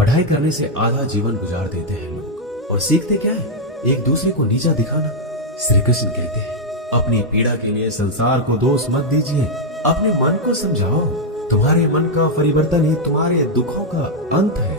पढ़ाई करने से आधा जीवन गुजार देते हैं लोग और सीखते क्या है? एक दूसरे को नीचा दिखाना। श्री कृष्ण कहते हैं अपनी पीड़ा के लिए संसार को दोष मत दीजिए, अपने मन को समझाओ। तुम्हारे मन का परिवर्तन ही तुम्हारे दुखों का अंत है।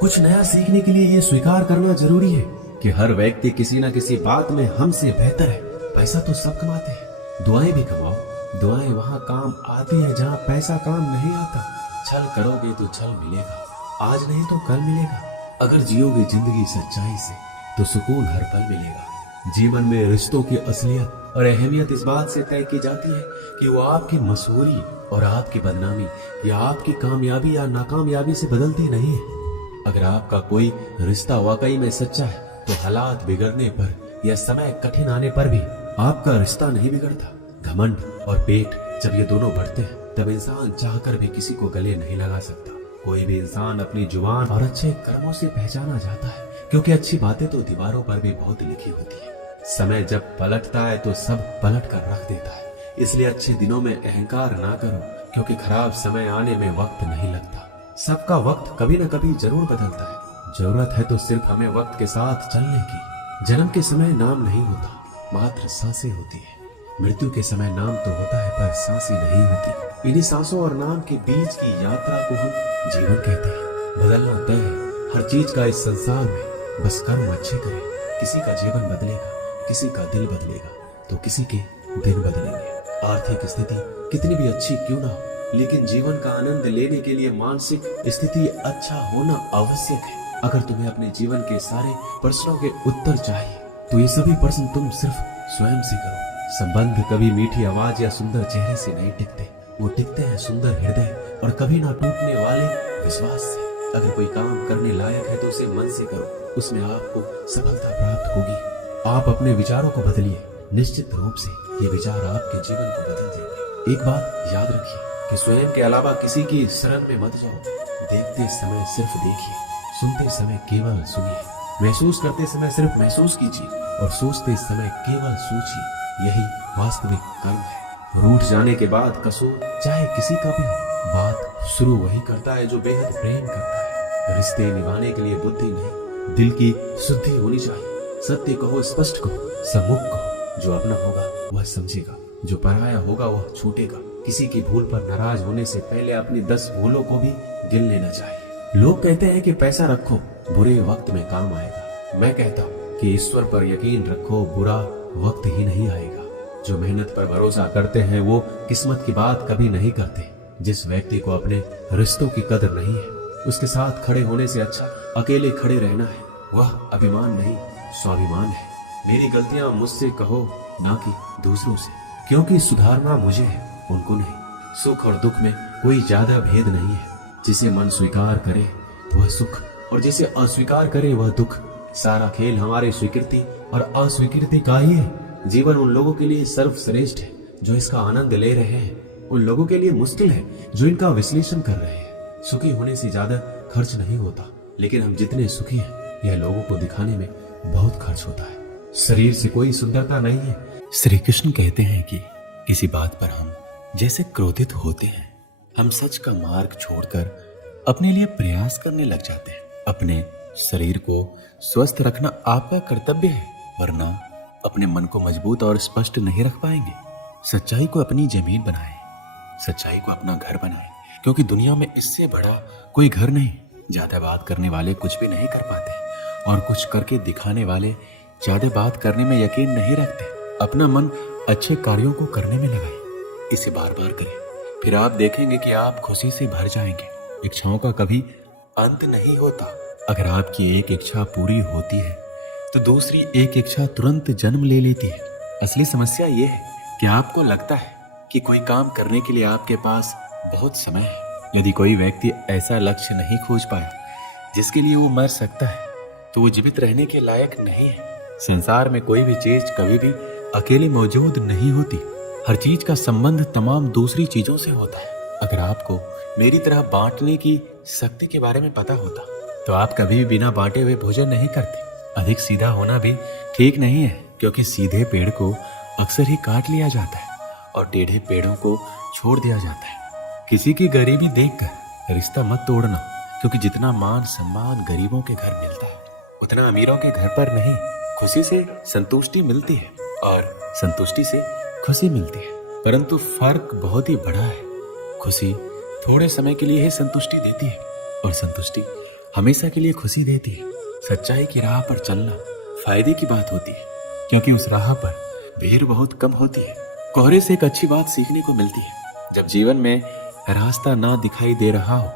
कुछ नया सीखने के लिए ये स्वीकार करना जरूरी है कि हर व्यक्ति किसी न किसी बात में हमसे बेहतर है। पैसा तो सब कमाते हैं, दुआएं भी कमाओ। दुआएं वहाँ काम आती है जहाँ पैसा काम नहीं आता। छल करोगे तो छल मिलेगा, आज नहीं तो कल मिलेगा। अगर जियोगे जिंदगी सच्चाई से तो सुकून हर पल मिलेगा। जीवन में रिश्तों की असलियत और अहमियत इस बात से तय की जाती है कि वो आपकी मशहूरी और आपकी बदनामी या आपकी कामयाबी या नाकामयाबी से बदलते नहीं है। अगर आपका कोई रिश्ता वाकई में सच्चा है तो हालात बिगड़ने पर या समय कठिन आने पर भी आपका रिश्ता नहीं बिगड़ता। घमंड और पेट जब ये दोनों बढ़ते हैं तब इंसान चाहकर भी किसी को गले नहीं लगा सकता। कोई भी इंसान अपनी जुबान और अच्छे कर्मों से पहचाना जाता है, क्योंकि अच्छी बातें तो दीवारों पर भी बहुत लिखी होती है। समय जब पलटता है तो सब पलट कर रख देता है। इसलिए अच्छे दिनों में अहंकार ना करो, क्योंकि खराब समय आने में वक्त नहीं लगता। सबका वक्त कभी न कभी जरूर बदलता है। जरूरत है तो सिर्फ हमें वक्त के साथ चलने की। जन्म के समय नाम नहीं होता, मात्र सांसें होती है। मृत्यु के समय नाम तो होता है पर सांसें नहीं होती। इन्हीं सांसों और नाम के बीच की यात्रा को हम जीवन कहते हैं। बदलना तय है हर चीज का इस संसार में, बस कर्म अच्छे करें। किसी का जीवन बदलेगा, किसी का दिल बदलेगा तो किसी के दिन बदलेंगे। आर्थिक स्थिति कितनी भी अच्छी क्यों ना हो, लेकिन जीवन का आनंद लेने के लिए मानसिक स्थिति अच्छा होना आवश्यक है। अगर तुम्हें अपने जीवन के सारे प्रश्नों के उत्तर चाहिए तो ये सभी प्रश्न तुम सिर्फ स्वयं से करो। संबंध कभी मीठी आवाज या सुंदर चेहरे से नहीं टिकते, वो टिकते हैं सुंदर हृदय और कभी ना टूटने वाले विश्वास से। अगर कोई काम करने लायक है तो उसे मन से करो, उसमें आपको सफलता प्राप्त होगी। आप अपने विचारों को बदलिए, निश्चित रूप से ये विचार आपके जीवन को बदल देंगे। एक बात याद रखिए कि स्वयं के अलावा किसी की शरण में मत जाओ। देखते समय सिर्फ देखिए, सुनते समय केवल सुनिए, महसूस करते समय सिर्फ महसूस कीजिए और सोचते समय केवल सोचिए। यही वास्तविक कर्म है। रूठ जाने के बाद कसूर चाहे किसी का भी हो, बात शुरू वही करता है जो बेहद प्रेम करता है। रिश्ते निभाने के लिए बुद्धि नहीं, दिल की शुद्धि होनी चाहिए। सत्य कहो, स्पष्ट कहो, सम्मुख कहो। जो अपना होगा वह समझेगा, जो पराया होगा वह छूटेगा। किसी की भूल पर नाराज होने से पहले अपनी 10 भूलों को भी गिन लेना चाहिए। लोग कहते हैं कि पैसा रखो, बुरे वक्त में काम आएगा। मैं कहता हूँ कि ईश्वर पर यकीन रखो, बुरा वक्त ही नहीं आएगा। जो मेहनत पर भरोसा करते हैं वो किस्मत की बात कभी नहीं करते। जिस व्यक्ति को अपने रिश्तों की कदर नहीं है, उसके साथ खड़े होने से अच्छा अकेले खड़े रहना है। वह अभिमान नहीं, स्वाभिमान है। मेरी गलतियां मुझसे कहो, ना कि दूसरों से, क्योंकि सुधारना मुझे है, उनको नहीं। सुख और दुख में कोई ज्यादा भेद नहीं है। जिसे मन स्वीकार करे वह सुख और जिसे अस्वीकार करे वह दुख। सारा खेल हमारी स्वीकृति और अस्वीकृति का ही है। जीवन उन लोगों के लिए सर्वश्रेष्ठ है जो इसका आनंद ले रहे हैं, उन लोगों के लिए मुश्किल है जो इनका विश्लेषण कर रहे हैं। सुखी होने से ज्यादा खर्च नहीं होता, लेकिन हम जितने सुखी हैं यह लोगों को दिखाने में बहुत खर्च होता है। शरीर से कोई सुंदरता नहीं है। श्री कृष्ण कहते हैं कि किसी बात पर हम जैसे क्रोधित होते हैं, हम सच का मार्ग छोड़कर अपने लिए प्रयास करने लग जाते हैं। अपने शरीर को स्वस्थ रखना आपका कर्तव्य है, वरना अपने मन को मजबूत और स्पष्ट नहीं रख पाएंगे। सच्चाई को अपनी जमीन बनाएं, सच्चाई को अपना घर बनाएं, क्योंकि दुनिया में इससे बड़ा कोई घर नहीं। ज्यादा बात करने वाले कुछ भी नहीं कर पाते और कुछ करके दिखाने वाले ज्यादा बात करने में यकीन नहीं रखते। अपना मन अच्छे कार्यों को करने में लगाएं, इसे बार बार करें, फिर आप देखेंगे कि आप खुशी से भर जाएंगे। इच्छाओं का कभी अंत नहीं होता। अगर आपकी एक इच्छा पूरी होती है तो दूसरी एक इच्छा तुरंत जन्म ले लेती है। असली समस्या यह है कि आपको लगता है कि कोई काम करने के लिए आपके पास बहुत समय है। यदि कोई व्यक्ति ऐसा लक्ष्य नहीं खोज पाया जिसके लिए वो मर सकता है तो वो जीवित रहने के लायक नहीं है। संसार में कोई भी चीज कभी भी अकेली मौजूद नहीं होती। हर चीज का संबंध तमाम दूसरी चीजों से होता है। अगर आपको मेरी तरह बांटने की शक्ति के बारे में पता होता तो आप कभी भी बिना बांटे हुए भोजन नहीं करते। अधिक सीधा होना भी ठीक नहीं है, क्योंकि सीधे पेड़ को अक्सर ही काट लिया जाता है और टेढ़े पेड़ों को छोड़ दिया जाता है। किसी की गरीबी देखकर रिश्ता मत तोड़ना, क्योंकि जितना मान सम्मान गरीबों के घर मिलता है उतना अमीरों के घर पर नहीं। खुशी से संतुष्टि मिलती है और संतुष्टि से खुशी मिलती है, परंतु फर्क बहुत ही बड़ा है। खुशी थोड़े समय के लिए ही संतुष्टि देती है और संतुष्टि हमेशा के लिए खुशी देती है। सच्चाई की राह पर चलना फायदे की बात होती है, क्योंकि उस राह पर भीड़ बहुत कम होती है। कोहरे से एक अच्छी बात सीखने को मिलती है। जब जीवन में रास्ता ना दिखाई दे रहा हो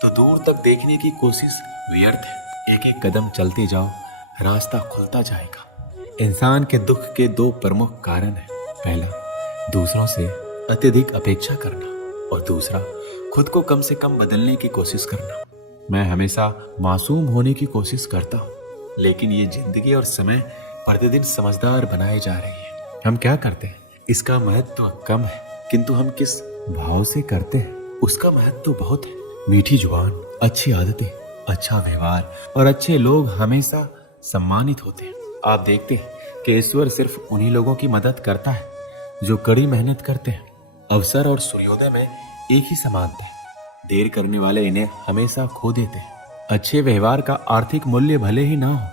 तो दूर तक देखने की कोशिश व्यर्थ है। एक एक कदम चलते जाओ, रास्ता खुलता जाएगा। इंसान के दुख के दो प्रमुख कारण हैं। पहला, दूसरों से अत्यधिक अपेक्षा करना और दूसरा, खुद को कम से कम बदलने की कोशिश करना। मैं हमेशा मासूम होने की कोशिश करता हूँ, लेकिन ये जिंदगी और समय प्रतिदिन समझदार बनाए जा रही है। हम क्या करते हैं इसका महत्व कम है, किंतु हम किस भाव से करते हैं उसका महत्व बहुत है। मीठी जुबान, अच्छी आदतें, अच्छा व्यवहार और अच्छे लोग हमेशा सम्मानित होते हैं। आप देखते हैं कि ईश्वर सिर्फ उन्हीं लोगों की मदद करता है जो कड़ी मेहनत करते हैं। अवसर और सूर्योदय में एक ही समान थे। देर करने वाले इन्हें हमेशा खो देते हैं। अच्छे व्यवहार का आर्थिक मूल्य भले ही ना हो,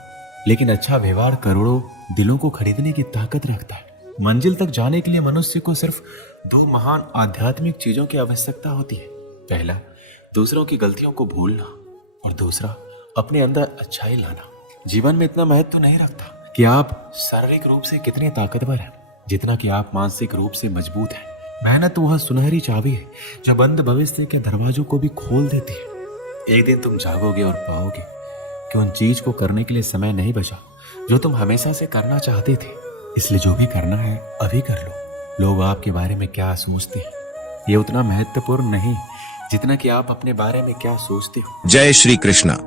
लेकिन अच्छा व्यवहार करोड़ों दिलों को खरीदने की ताकत रखता है। मंजिल तक जाने के लिए मनुष्य को सिर्फ दो महान आध्यात्मिक चीजों की आवश्यकता होती है। पहला, दूसरों की गलतियों को भूलना और दूसरा, अपने अंदर अच्छाई लाना। जीवन में इतना महत्व नहीं रखता कि आप शारीरिक रूप से कितने ताकतवर हैं, जितना कि आप मानसिक रूप से मजबूत हैं। मेहनत वह सुनहरी चाबी है जो बंद भविष्य के दरवाजों को भी खोल देती है। एक दिन तुम जागोगे और पाओगे कि उन चीज को करने के लिए समय नहीं बचा जो तुम हमेशा से करना चाहते थे। इसलिए जो भी करना है अभी कर लो। लोग आपके बारे में क्या सोचते हैं ये उतना महत्वपूर्ण नहीं जितना कि आप अपने बारे में क्या सोचते हो। जय श्री कृष्णा।